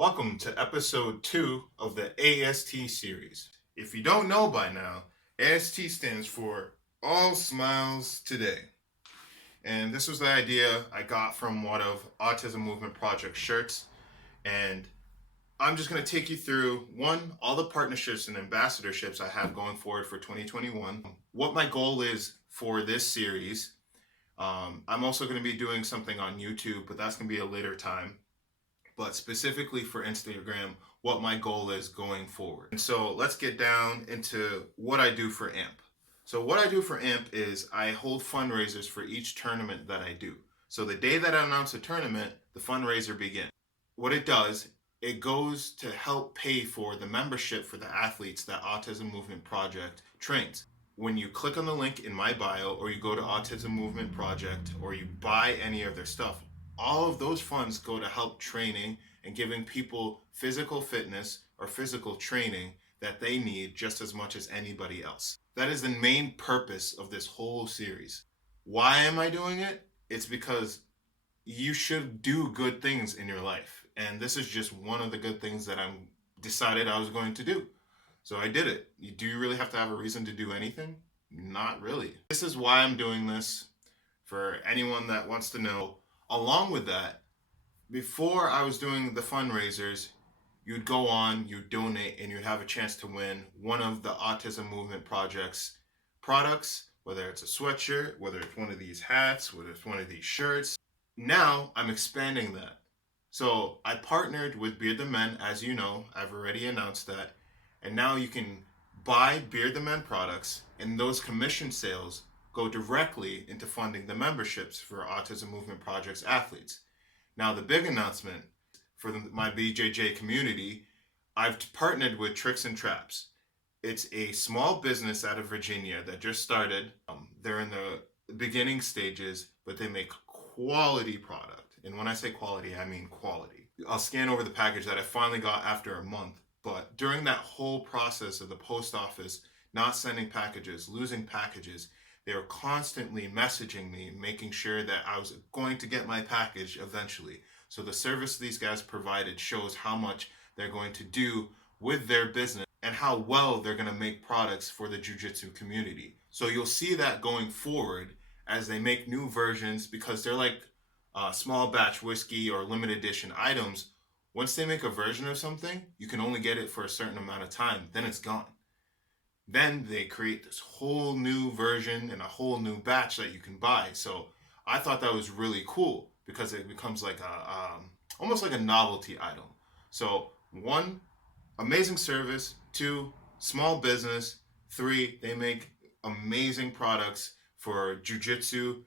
Welcome to episode 2 of the AST Series. If you don't know by now, AST stands for All Smiles Today. And this was the idea I got from one of Autism Movement Project shirts. And I'm just going to take you through, all the partnerships and ambassadorships I have going forward for 2021, what my goal is for this series. I'm also going to be doing something on YouTube, but that's going to be a later time. But specifically for Instagram, what my goal is going forward. And so let's get down into what I do for AMP. So what I do for AMP is I hold fundraisers for each tournament that I do. So the day that I announce a tournament, the fundraiser begins. What it does, it goes to help pay for the membership for the athletes that Autism Movement Project trains. When you click on the link in my bio, or you go to Autism Movement Project, or you buy any of their stuff, all of those funds go to help training and giving people physical fitness or physical training that they need just as much as anybody else. That is the main purpose of this whole series. Why am I doing it? It's because you should do good things in your life. And this is just one of the good things that I decided I was going to do. So I did it. Do you really have to have a reason to do anything? Not really. This is why I'm doing this. For anyone that wants to know, along with that, before I was doing the fundraisers, you'd go on, you'd donate, and you'd have a chance to win one of the Autism Movement Project's products, whether it's a sweatshirt, whether it's one of these hats, whether it's one of these shirts. Now I'm expanding that. So I partnered with Beard the Men, as you know, I've already announced that. And now you can buy Beard the Men products, and those commission sales go directly into funding the memberships for Autism Movement Project's athletes. Now, the big announcement for my BJJ community, I've partnered with Tricks and Traps. It's a small business out of Virginia that just started. They're in the beginning stages, but they make quality product. And when I say quality, I mean quality. I'll scan over the package that I finally got after a month. But during that whole process of the post office not sending packages, losing packages, they were constantly messaging me, making sure that I was going to get my package eventually. So the service these guys provided shows how much they're going to do with their business and how well they're going to make products for the jiu-jitsu community. So you'll see that going forward as they make new versions, because they're like small batch whiskey or limited edition items. Once they make a version of something, you can only get it for a certain amount of time, then it's gone. Then they create this whole new version and a whole new batch that you can buy. So I thought that was really cool because it becomes like almost like a novelty item. So 1, amazing service. 2, small business. 3, they make amazing products for jiu-jitsu.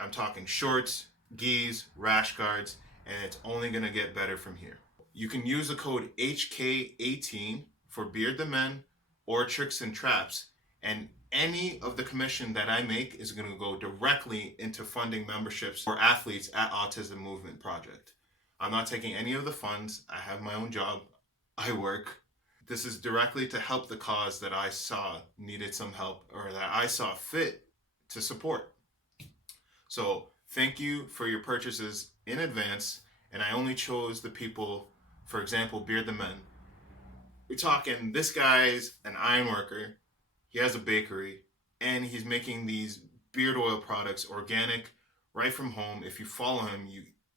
I'm talking shorts, gis, rash guards, and it's only going to get better from here. You can use the code HK18 for Beard the Men or Tricks and Traps, and any of the commission that I make is going to go directly into funding memberships for athletes at Autism Movement Project. I'm not taking any of the funds. I have my own job. I work. This is directly to help the cause that I saw needed some help, or that I saw fit to support. So thank you for your purchases in advance, and I only chose the people, for example, Beard the Men. We're talking, this guy's an iron worker, he has a bakery, and he's making these beard oil products organic right from home. If you follow him,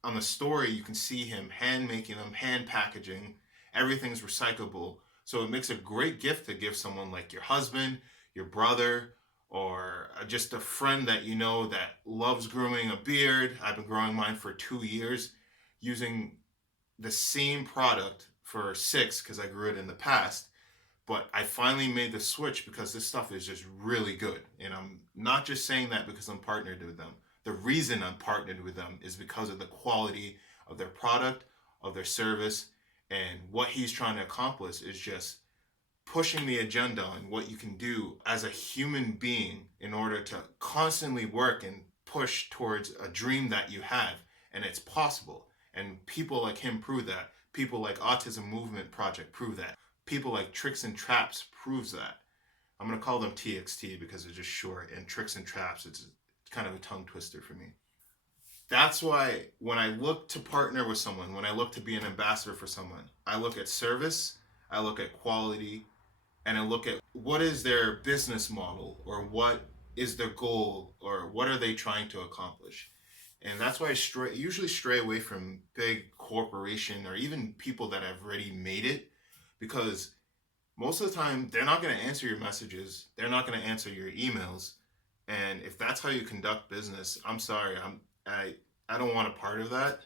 on the story you can see him hand making them, hand packaging. Everything's recyclable, so it makes a great gift to give someone like your husband, your brother, or just a friend that you know that loves growing a beard. I've been growing mine for 2 years using the same product for 6 because I grew it in the past, but I finally made the switch because this stuff is just really good. And I'm not just saying that because I'm partnered with them. The reason I'm partnered with them is because of the quality of their product, of their service, and what he's trying to accomplish is just pushing the agenda on what you can do as a human being in order to constantly work and push towards a dream that you have, and it's possible. And people like him prove that. People like Autism Movement Project prove that. People like Tricks and Traps proves that. I'm going to call them TXT because it's just short, and Tricks and Traps, it's kind of a tongue twister for me. That's why when I look to partner with someone, when I look to be an ambassador for someone, I look at service, I look at quality, and I look at what is their business model, or what is their goal, or what are they trying to accomplish. And that's why I usually stray away from big corporation or even people that have already made it, because most of the time they're not going to answer your messages, they're not going to answer your emails. And if that's how you conduct business, I'm sorry, I don't want a part of that.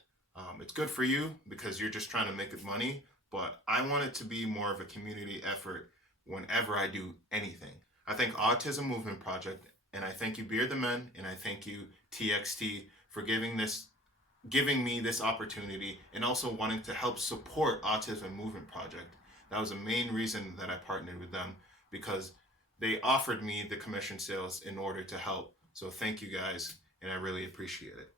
It's good for you because you're just trying to make it money, but I want it to be more of a community effort whenever I do anything. I thank Autism Movement Project, and I thank you Beard the Men, and I thank you TXT for giving me this opportunity, and also wanting to help support Autism Movement Project. That was the main reason that I partnered with them, because they offered me the commission sales in order to help. So thank you guys, and I really appreciate it.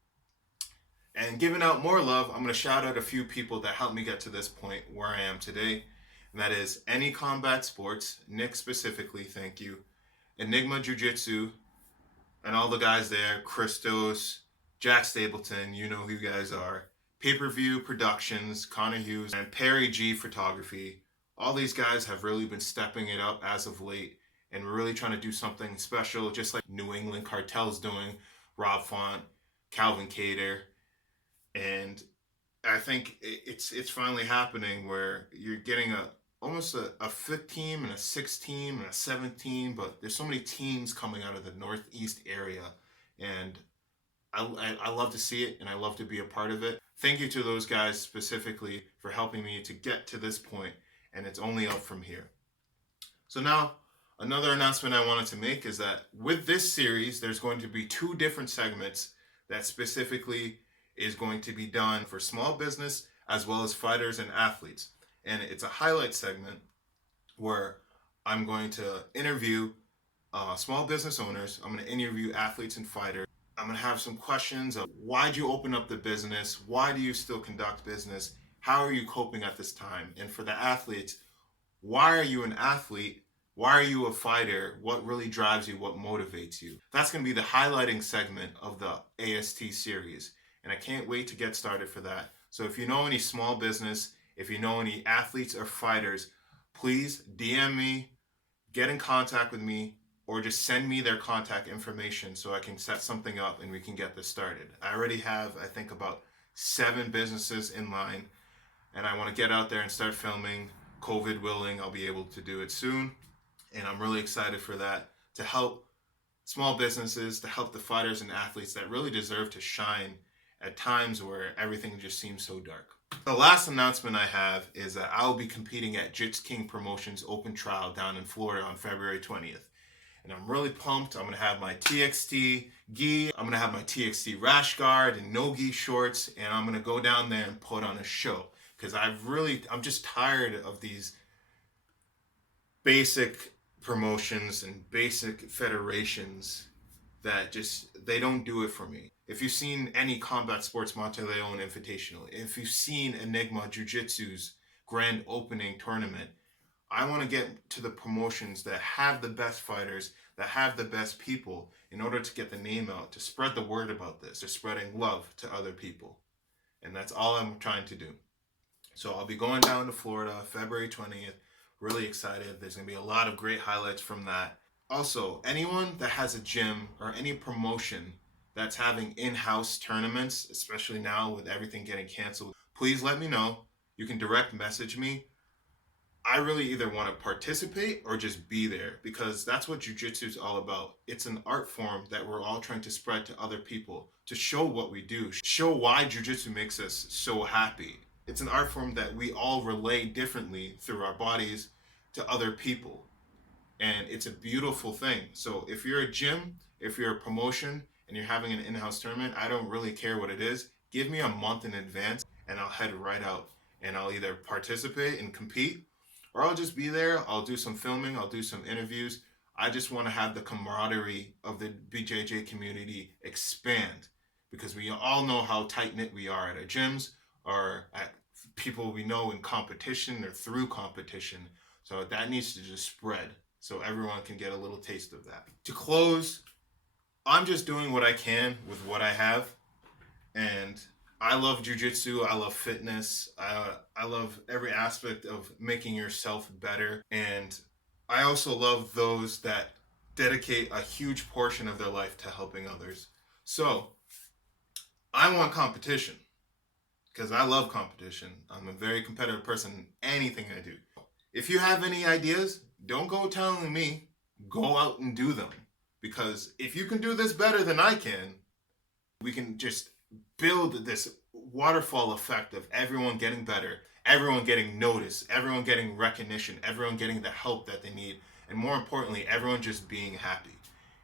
And giving out more love, I'm going to shout out a few people that helped me get to this point where I am today. And that is Any Combat Sports, Nick specifically, thank you. Enigma Jiu Jitsu, and all the guys there, Christos, Jack Stapleton, you know who you guys are. Pay-Per-View Productions, Connor Hughes, and Perry G Photography. All these guys have really been stepping it up as of late, and we're really trying to do something special, just like New England Cartel's doing, Rob Font, Calvin Cater. And I think it's finally happening where you're getting almost a fifth team and a sixth team and a seventh team, but there's so many teams coming out of the Northeast area, and I love to see it, and I love to be a part of it. Thank you to those guys specifically for helping me to get to this point, and it's only up from here. So now, another announcement I wanted to make is that with this series, there's going to be 2 different segments that specifically is going to be done for small business as well as fighters and athletes. And it's a highlight segment where I'm going to interview small business owners. I'm going to interview athletes and fighters. I'm going to have some questions of why'd you open up the business? Why do you still conduct business? How are you coping at this time? And for the athletes, why are you an athlete? Why are you a fighter? What really drives you? What motivates you? That's going to be the highlighting segment of the AST series. And I can't wait to get started for that. So if you know any small business, if you know any athletes or fighters, please DM me, get in contact with me, or just send me their contact information so I can set something up and we can get this started. I already have, I think, about 7 businesses in line, and I want to get out there and start filming. COVID willing, I'll be able to do it soon, and I'm really excited for that, to help small businesses, to help the fighters and athletes that really deserve to shine at times where everything just seems so dark. The last announcement I have is that I'll be competing at Jits King Promotions Open Trial down in Florida on February 20th. And I'm really pumped. I'm going to have my TXT gi, I'm going to have my TXT rash guard and no gi shorts, and I'm going to go down there and put on a show. Because I'm just tired of these basic promotions and basic federations that they don't do it for me. If you've seen any Combat Sports Monteleone Invitational, if you've seen Enigma Jiu-Jitsu's grand opening tournament, I want to get to the promotions that have the best fighters, that have the best people, in order to get the name out, to spread the word about this, to spreading love to other people. And that's all I'm trying to do. So I'll be going down to Florida February 20th. Really excited. There's going to be a lot of great highlights from that. Also, anyone that has a gym or any promotion that's having in-house tournaments, especially now with everything getting canceled, please let me know. You can direct message me. I really either want to participate or just be there, because that's what jiu-jitsu is all about. It's an art form that we're all trying to spread to other people, to show what we do, show why jiu-jitsu makes us so happy. It's an art form that we all relay differently through our bodies to other people. And it's a beautiful thing. So if you're a gym, if you're a promotion, and you're having an in-house tournament, I don't really care what it is. Give me a month in advance and I'll head right out. And I'll either participate and compete, or I'll just be there. I'll do some filming. I'll do some interviews. I just want to have the camaraderie of the BJJ community expand, because we all know how tight-knit we are at our gyms, or at people we know in competition or through competition. So that needs to just spread so everyone can get a little taste of that. To close, I'm just doing what I can with what I have. And I love jujitsu. I love fitness. I love every aspect of making yourself better. And I also love those that dedicate a huge portion of their life to helping others. So I want competition because I love competition. I'm a very competitive person in anything I do. If you have any ideas, don't go telling me. Go out and do them. Because if you can do this better than I can, we can just build this waterfall effect of everyone getting better, everyone getting noticed, everyone getting recognition, everyone getting the help that they need, and more importantly, everyone just being happy.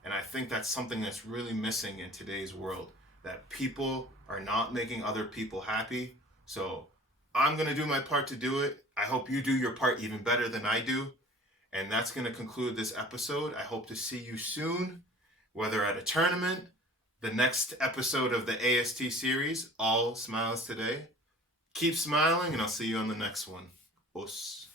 And I think that's something that's really missing in today's world, that people are not making other people happy. So I'm going to do my part to do it. I hope you do your part even better than I do. And that's going to conclude this episode. I hope to see you soon, whether at a tournament, the next episode of the AST series, All Smiles Today. Keep smiling, and I'll see you on the next one. Os.